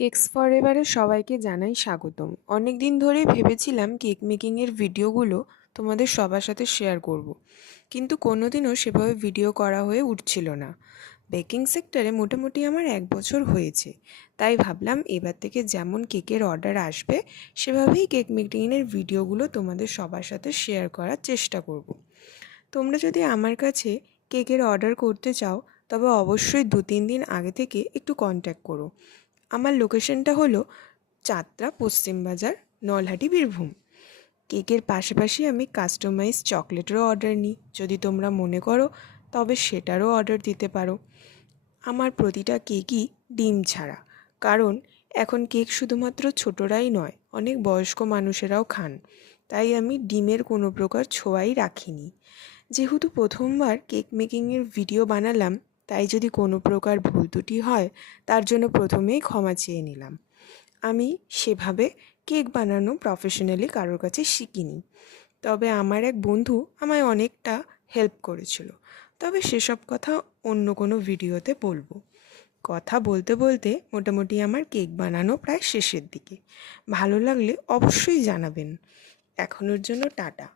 Cakes ফরএভারে সবাইকে জানাই স্বাগতম। অনেক দিন ধরেই ভেবেছিলাম কেক মেকিংয়ের ভিডিওগুলো তোমাদের সবার সাথে শেয়ার করব, কিন্তু কোনোদিনও সেভাবে ভিডিও করা হয়ে উঠছিল না। বেকিং সেক্টরে মোটামুটি আমার 1 বছর হয়েছে, তাই ভাবলাম এবার থেকে যেমন কেকের অর্ডার আসবে সেভাবেই কেক মেকিংয়ের ভিডিওগুলো তোমাদের সবার সাথে শেয়ার করার চেষ্টা করব। তোমরা যদি আমার কাছে কেকের অর্ডার করতে চাও তবে অবশ্যই 2-3 দিন আগে থেকে একটু কন্ট্যাক্ট করো। আমার লোকেশনটা হলো চাতরা পশ্চিম বাজার, নলহাটি, বীরভূম। কেকের পাশাপাশি আমি কাস্টমাইজ চকলেটেরও অর্ডার নিই। যদি তোমরা মনে করো তবে সেটারও অর্ডার দিতে পারো। আমার প্রতিটা কেকই ডিম ছাড়া, কারণ এখন কেক শুধুমাত্র ছোটরাই নয়, অনেক বয়স্ক মানুষেরাও খান, তাই আমি ডিমের কোনো প্রকার ছোঁয়াই রাখিনি। যেহেতু প্রথমবার কেক মেকিংয়ের ভিডিও বানালাম, তাই যদি কোনো প্রকার ভুল ত্রুটি হয় তার জন্য প্রথমেই ক্ষমা চেয়ে নিলাম। আমি সেভাবে কেক বানানো প্রফেশনালি কারোর কাছে শিখিনি, তবে আমার এক বন্ধু আমায় অনেকটা হেল্প করেছিল। তবে সেসব কথা অন্য কোনো ভিডিওতে বলবো। কথা বলতে বলতে মোটামুটি আমার কেক বানানো প্রায় শেষের দিকে। ভালো লাগলে অবশ্যই জানাবেন। এখনের জন্য টাটা।